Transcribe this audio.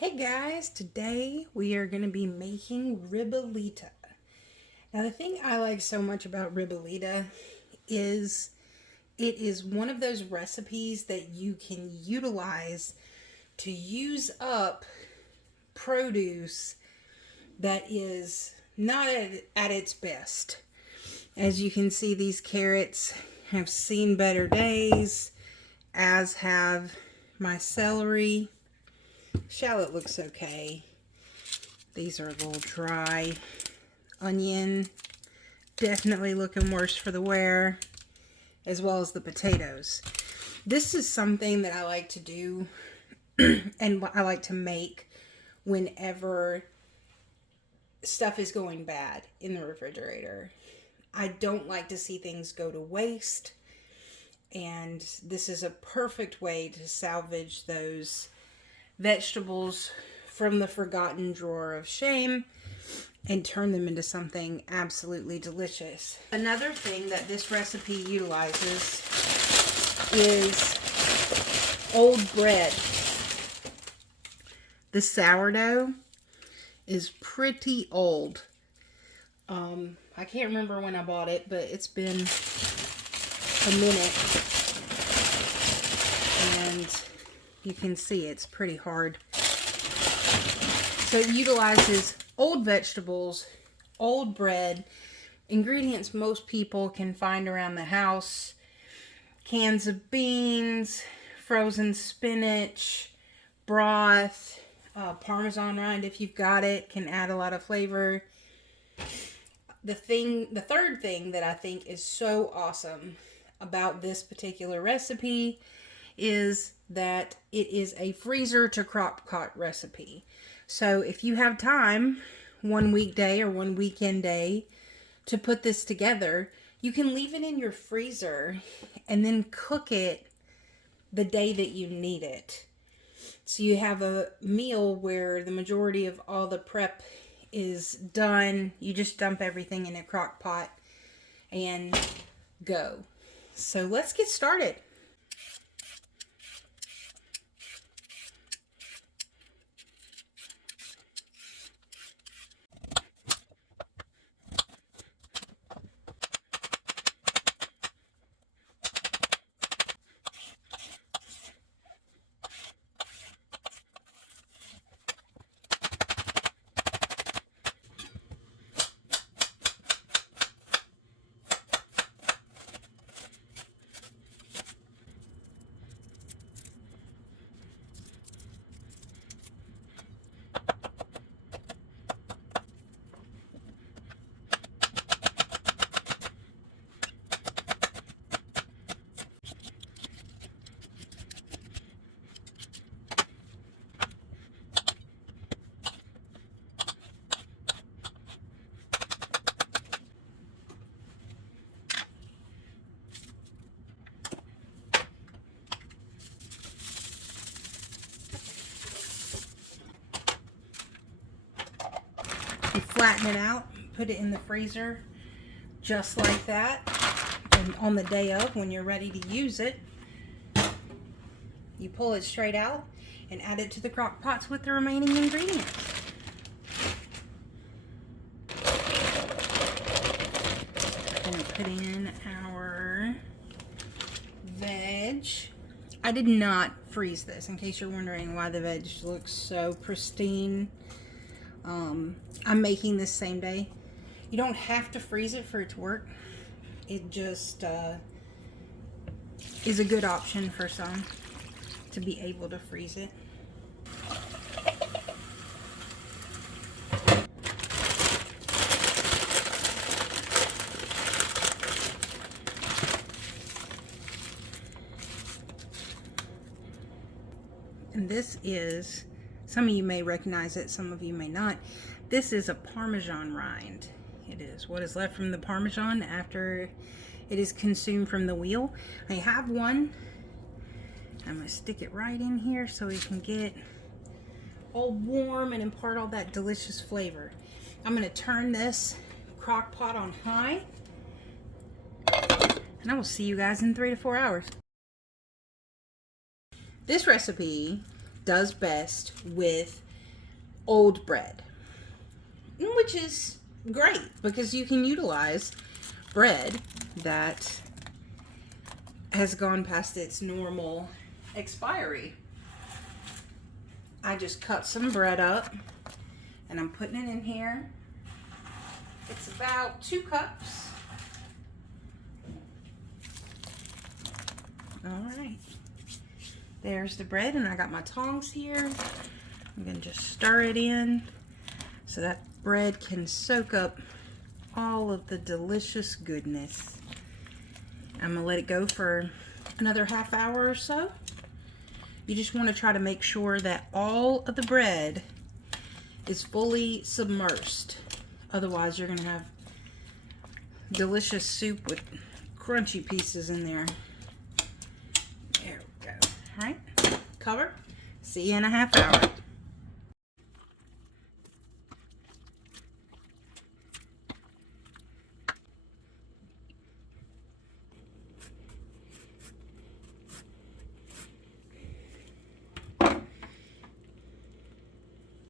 Hey guys, today we are going to be making ribollita. Now the thing I like so much about ribollita is it is one of those recipes that you can utilize to use up produce that is not at its best. As you can see, these carrots have seen better days, as have my celery. Shallot looks okay. These are a little dry. Onion, definitely looking worse for the wear, as well as the potatoes. This is something that I like to do and I like to make whenever stuff is going bad in the refrigerator. I don't like to see things go to waste, and this is a perfect way to salvage those vegetables from the forgotten drawer of shame and turn them into something absolutely delicious. Another thing that this recipe utilizes is old bread. The sourdough is pretty old. I can't remember when I bought it, but it's been a minute. And you can see it's pretty hard. So it utilizes old vegetables, old bread, ingredients most people can find around the house, cans of beans, frozen spinach, broth, Parmesan rind if you've got it, can add a lot of flavor. The third thing that I think is so awesome about this particular recipe is that it is a freezer-to-crockpot recipe. So if you have time, one weekday or one weekend day, to put this together, you can leave it in your freezer and then cook it the day that you need it. So you have a meal where the majority of all the prep is done. You just dump everything in a crock pot and go. So let's get started. You flatten it out, put it in the freezer just like that, and on the day of, when you're ready to use it, you pull it straight out and add it to the crock pots with the remaining ingredients. We're going to put in our veg. I did not freeze this, in case you're wondering why the veg looks so pristine. I'm making this same day. You don't have to freeze it for it to work. It just is a good option for some to be able to freeze it. And this is, some of you may recognize it, some of you may not. This is a Parmesan rind. It is what is left from the Parmesan after it is consumed from the wheel. I have one. I'm going to stick it right in here so it can get all warm and impart all that delicious flavor. I'm going to turn this crock pot on high, and I will see you guys in 3 to 4 hours. This recipe does best with old bread, which is great because you can utilize bread that has gone past its normal expiry. I just cut some bread up and I'm putting it in here. It's about 2 cups. All right. There's the bread, and I got my tongs here. I'm going to just stir it in so that bread can soak up all of the delicious goodness. I'm going to let it go for another half hour or so. You just want to try to make sure that all of the bread is fully submersed. Otherwise, you're going to have delicious soup with crunchy pieces in there. There we go. All right, cover. See you in a half hour.